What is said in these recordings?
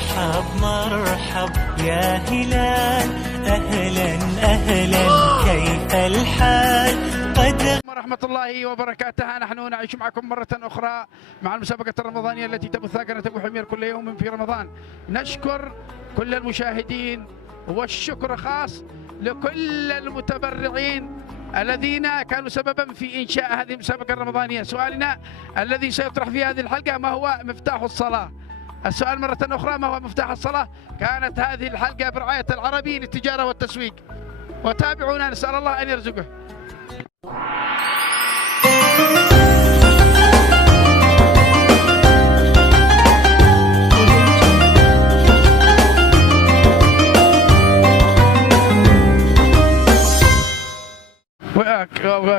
مرحب مرحب يا هلال، أهلا أهلا كيف الحال؟ ورحمة الله وبركاته. نحن نعيش معكم مرة أخرى مع المسابقة الرمضانية التي تبثها قناة أبو حمير كل يوم في رمضان. نشكر كل المشاهدين، والشكر خاص لكل المتبرعين الذين كانوا سببا في إنشاء هذه المسابقة الرمضانية. سؤالنا الذي سيطرح في هذه الحلقة: ما هو مفتاح الصلاة؟ السؤال مرة أخرى: ما هو مفتاح الصلاة؟ كانت هذه الحلقة برعاية العربي للتجارة والتسويق. وتابعونا، نسأل الله أن يرزقه.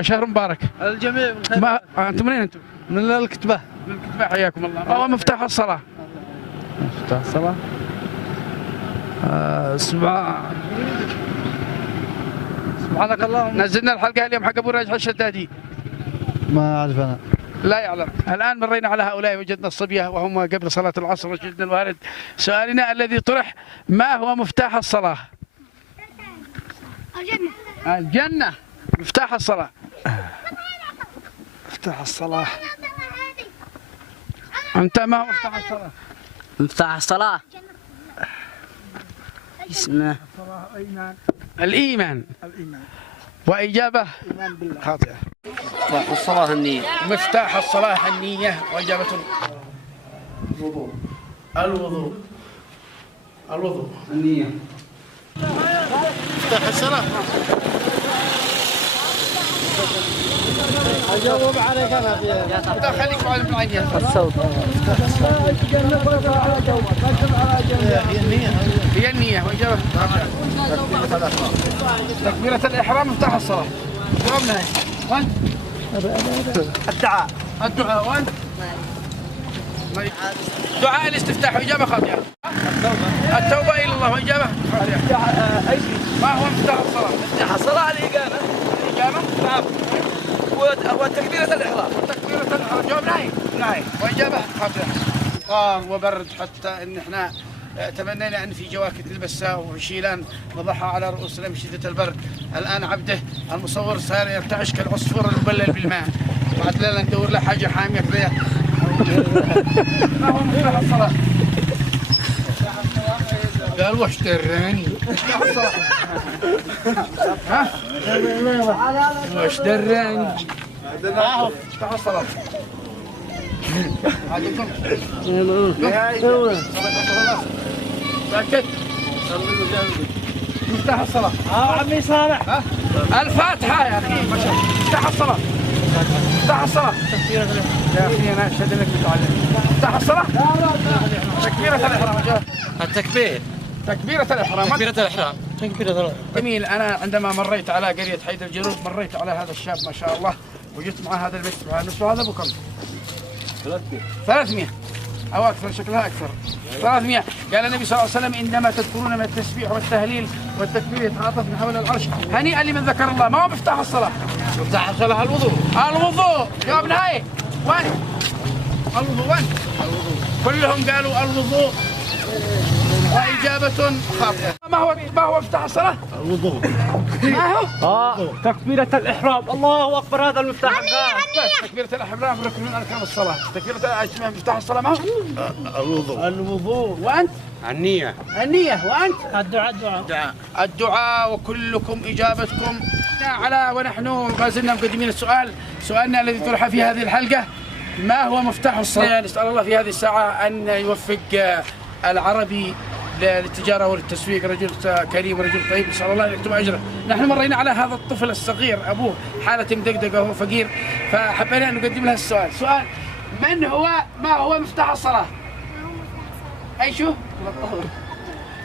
شهر مبارك الجميع. انتم منين انتم؟ من الكتبة. من الكتبة، حياكم الله. ما هو مفتاح الصلاة؟ مفتاح الصلاة سبحانك اللهم. نزلنا الحلقة اليوم حق ابو راجح الشدادي. ما أعرف أنا. لا يعلم. الآن مرينا على هؤلاء، وجدنا الصبية وهم قبل صلاة العصر، وجدنا الوالد. سؤالنا الذي طرح: ما هو مفتاح الصلاة؟ الجنة. الجنة مفتاح الصلاة. مفتاح الصلاة. أنت ما هو مفتاح الصلاة؟ مفتاح الصلاة اسمه الإيمان. وإجابة خاطئة. مفتاح الصلاة النية. مفتاح الصلاة النية، وإجابة الوضوء. النية. مفتاح الصلاة. أجاوب عليك أنا فيها. خليك معلم العين. الصوت. هي النية، وإجابة تكبيرة الإحرام مفتاح الصلاة. جاوبنا هاي. وين؟ الدعاء. وين؟ دعاء الاستفتاح، وإجابة خاطئة. التوبة إلى الله، وإجابة خاطئة. ما هو مفتاح الصلاة؟ مفتاح الصلاة الإقامة. نعم. وتكبيرة الإحرام. جاوبنا هاي. نعم. وإجابة خاطئة. قار وبرد، حتى إن إحنا تمنينا أن في جواكت نلبسها وشيلان نضعها على رؤوسنا من شدة البرد. الآن عبده المصور صار يرتعش كالعصفور المبلل بالماء. بعد لنا ندور له حاجة حامية كذا. ما هو مفتاح الصلاة؟ قال وش دراني؟ ها؟ وش دراني؟ مفتاح الصلاة. ساكت. مفتاح الصلاة. عمي صالح. الفاتحة يا أخي، ما شاء الله. مفتاح الصلاة. مفتاح الصلاة. يا أخي أنا أشهد أنك متعلم. مفتاح الصلاة. تكبيرة الإحرام. التكبير. تكبيرة الإحرام. تكبيرة الإحرام. جميل. أنا عندما مريت على قرية حيدر الجنوب مريت على هذا الشاب ما شاء الله، وجدت مع هذا البيت. هذا أبو كم؟ 300 أو أكثر، شكلها أكثر. 300. قال النبي صلى الله عليه وسلم: إنما تذكرون من التسبيح والتهليل والتكبير يتعاطفن حول العرش هنيئا لمن ذكر الله. ما هو مفتاح الصلاة؟ مفتاح الصلاة الوضوء. الوضوء. جاوبنا هاي. وين؟ الوضوء. وين؟ كلهم قالوا الوضوء، وإجابة خاطئة. ما هو مفتاح الصلاة؟ الوضوء. ما هو؟ تكبيرة الإحرام. الله أكبر. هذا المفتاح. تكبيرة الإحرام ركن من أركان الصلاة. تكبيرة مفتاح الصلاة ما هو؟ الوضوء. وأنت؟ النية. وأنت؟ الدعاء. وكلكم إجابتكم ونحن ما زلنا مقدمين السؤال. سؤالنا الذي طرح في هذه الحلقة: ما هو مفتاح الصلاة؟ نسأل الله في هذه الساعة أن يوفق العربي للتجارة والتسويق، رجل كريم ورجل طيب، نسأل الله أن يكتب أجره. نحن مرينا على هذا الطفل الصغير، أبوه حالة مدقدقة وهو فقير، فحبينا أن نقدم له السؤال. ما هو مفتاح الصلاة؟ أي شو؟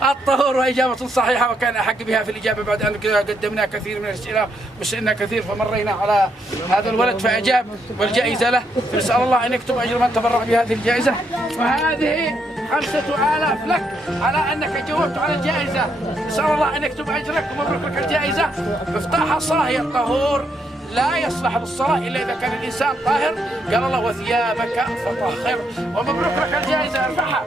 الطهور، وإجابة صحيحة، وكان أحق بها في الإجابة بعد أن قدمنا كثير من الأسئلة وسئلنا كثير، فمرينا على هذا الولد فأجاب، والجائزة له. فنسأل الله أن يكتب أجر من تبرع بهذه الجائزة. وهذه 5000 لك على أنك جاوبت على الجائزة. نسأل الله أن يكتب أجرك ومبروك لك الجائزة. مفتاح الصلاة هي الطهور، لا يصلح للصلاة إلا إذا كان الإنسان طاهر. قال الله: وثيابك فطهر. ومبروك لك الجائزة. ارفعها.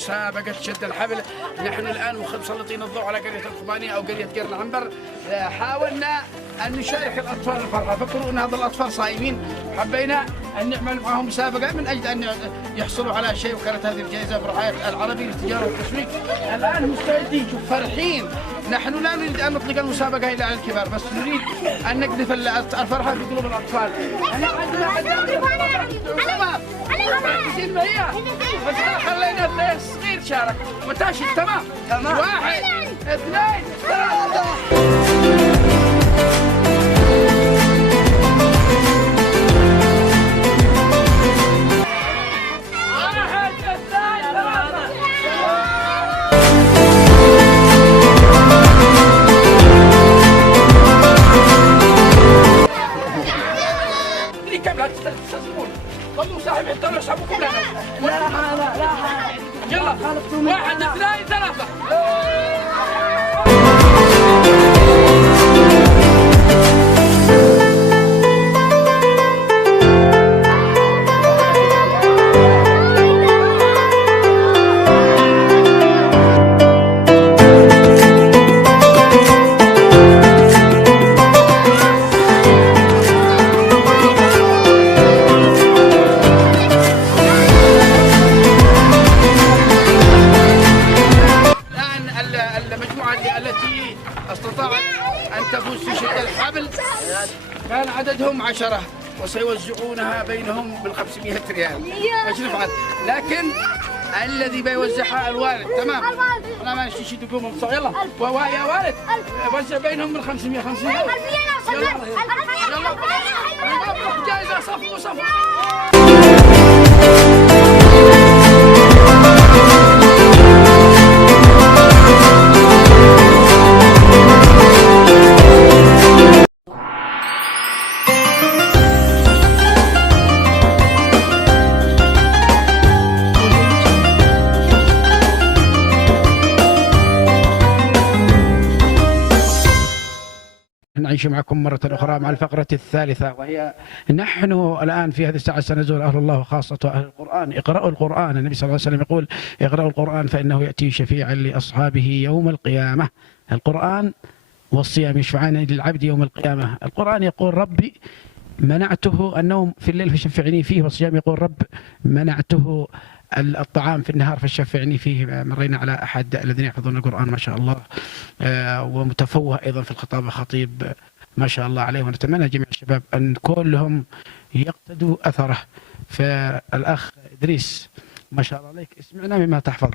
مسابقة شد الحبل. نحن الآن مسلطين الضوء على قرية الخبانية أو قرية قرن عنبر. حاولنا أن نشارك الأطفال الفرحة، فكروا أن هذا الأطفال صائمين، حبينا أن نعمل معهم مسابقة من أجل أن يحصلوا على شيء، وكانت هذه الجائزة برعاية العربي للتجارة والتسويق. الآن مستعدين، شوف فرحين. نحن لا نريد أن نطلق المسابقة إلى على الكبار، بس نريد أن نقذف الفرحة في قلوب الأطفال. أنا عندنا تمام مركزين معي، بس خلينا الثلاث صغير شارك وتاشي. تمام 1 2 3. ضلوا صاحب حتى لو يسحبوكم لنا. لا يلا 1 2 3. التي استطاعت أن تفوز في شد الحبل كان عددهم 10، وسيوزعونها بينهم بال500 ريال. ايش نفعل؟ لكن الذي بيوزعها الوالد. تمام، انا ما نشتي تقوم بصح. يلا يا والد وزع بينهم بال500. 500 يلا جائزة. صفوا نعيش معكم مرة أخرى مع الفقرة الثالثة، وهي نحن الآن في هذه الساعة سنزور أهل الله وخاصة أهل القرآن. اقرأوا القرآن، النبي صلى الله عليه وسلم يقول اقرأوا القرآن فإنه يأتي شفيعا لأصحابه يوم القيامة. القرآن والصيام يشفعان للعبد يوم القيامة. القرآن يقول ربي منعته النوم في الليل فشفعني فيه، والصيام يقول رب منعته الطعام في النهار فشفعني فيه. مرينا على أحد الذين يحفظون القرآن ما شاء الله، ومتفوه أيضا في الخطابة، خطيب ما شاء الله عليه، ونتمنى جميع الشباب أن كلهم يقتدوا أثره. فالأخ إدريس ما شاء الله عليك، اسمعنا مما تحفظ.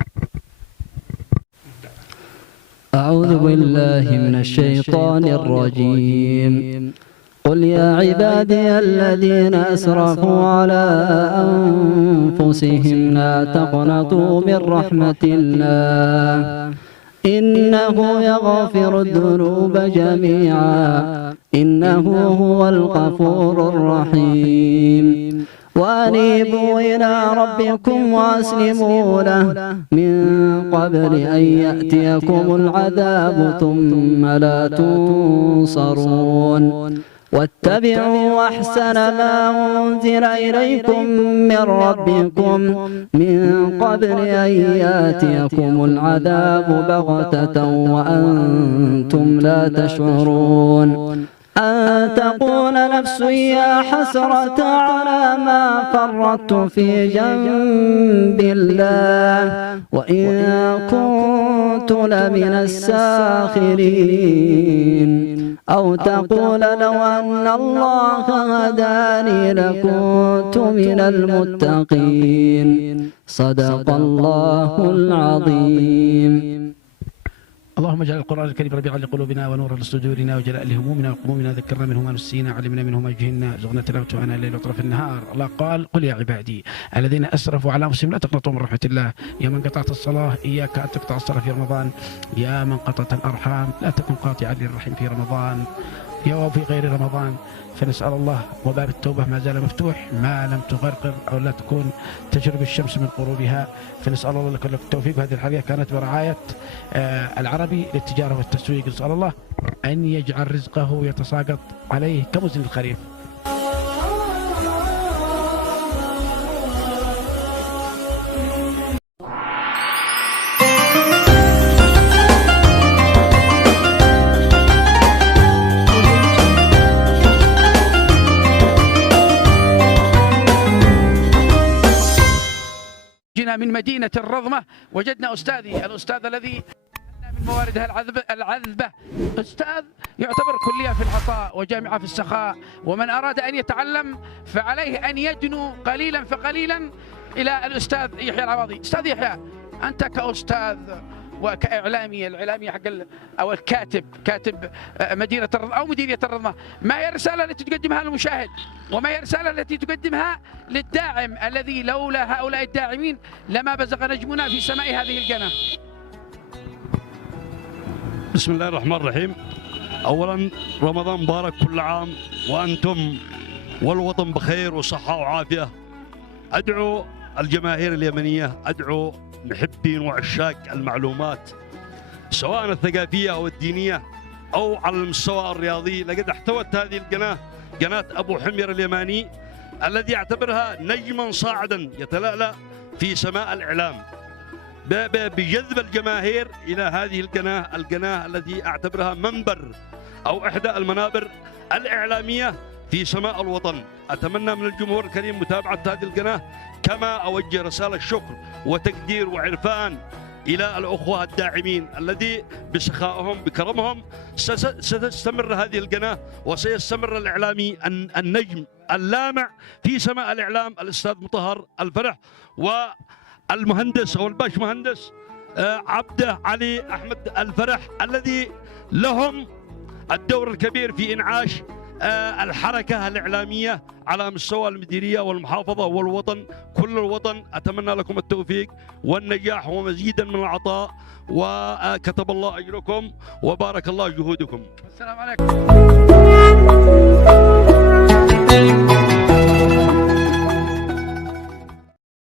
أعوذ بالله من الشيطان الرجيم. قل يا عبادي الذين أسرفوا على أنفسهم لا تقنطوا من رحمة الله إنه يغفر الذنوب جميعا إنه هو الغفور الرحيم. وأنيبوا إلى ربكم وأسلموا له من قبل أن يأتيكم العذاب ثم لا تنصرون. واتبعوا أحسن ما أنزل إليكم من ربكم من قبل أن يأتيكم العذاب بغتة وأنتم لا تشعرون. أن تقول نفس يا حسرة على ما فرطت في جنب الله وإن كنت لمن الساخرين. أو تقول لو أن الله هداني لكنت من المتقين. صدق الله العظيم. اللهم اجعل القرآن الكريم ربيع لقلوبنا ونورا لصدورنا وجلاء لهمومنا وقمومنا. ذكرنا منه ما نسينا، علمنا منه ما جهلنا، زغنا تلاوته عنا الليل وطرف النهار. الله قال قل يا عبادي الذين أسرفوا على أنفسهم لا تقنطوا من رحمة الله. يا من قطعت الصلاة إياك أن تقطع الصلاة في رمضان. يا من قطعت الأرحام لا تكن قاطعا للرحم في رمضان وفي غير رمضان. فنسأل الله، وباب التوبة ما زال مفتوح ما لم تغرقر أو لا تكون تجرب الشمس من غروبها. فنسأل الله لك التوفيق. هذه الحلقة كانت برعاية العربي للتجارة والتسويق. نسأل الله أن يجعل رزقه يتساقط عليه كمزن الخريف. هنا من مدينة الرضمة وجدنا أستاذي الأستاذ الذي من مواردها العذبة، أستاذ يعتبر كلية في العطاء وجامعة في السخاء، ومن أراد أن يتعلم فعليه أن يدنو قليلا فقليلا إلى الأستاذ يحيى العواضي. أستاذ يحيى، أنت كأستاذ وكإعلامي، الإعلامي حق أو الكاتب، كاتب مدينة الرضمة أو مديرية الرضمة، ما هي الرسالة التي تقدمها للمشاهد؟ وما هي الرسالة التي تقدمها للداعم الذي لولا هؤلاء الداعمين لما بزغ نجمنا في سماء هذه القناة؟ بسم الله الرحمن الرحيم. أولا رمضان مبارك كل عام وأنتم والوطن بخير وصحة وعافية. أدعو الجماهير اليمنية، أدعو محبين وعشاق المعلومات سواء الثقافية أو الدينية أو على المستوى الرياضي. لقد احتوت هذه القناة قناة أبو حمير اليماني الذي أعتبرها نجما صاعدا يتلألأ في سماء الإعلام بجذب الجماهير إلى هذه القناة التي أعتبرها منبر أو إحدى المنابر الإعلامية في سماء الوطن. أتمنى من الجمهور الكريم متابعة هذه القناة، كما أوجه رسالة شكر وتقدير وعرفان إلى الأخوة الداعمين الذي بسخائهم بكرمهم ستستمر هذه القناة وسيستمر الإعلامي النجم اللامع في سماء الإعلام الأستاذ مطهر الفرح والمهندس أو الباش مهندس عبده علي أحمد الفرح، الذي لهم الدور الكبير في إنعاش الحركة الإعلامية على مستوى المديرية والمحافظة والوطن، كل الوطن. أتمنى لكم التوفيق والنجاح ومزيدا من العطاء، وكتب الله أجركم وبارك الله جهودكم. السلام عليكم.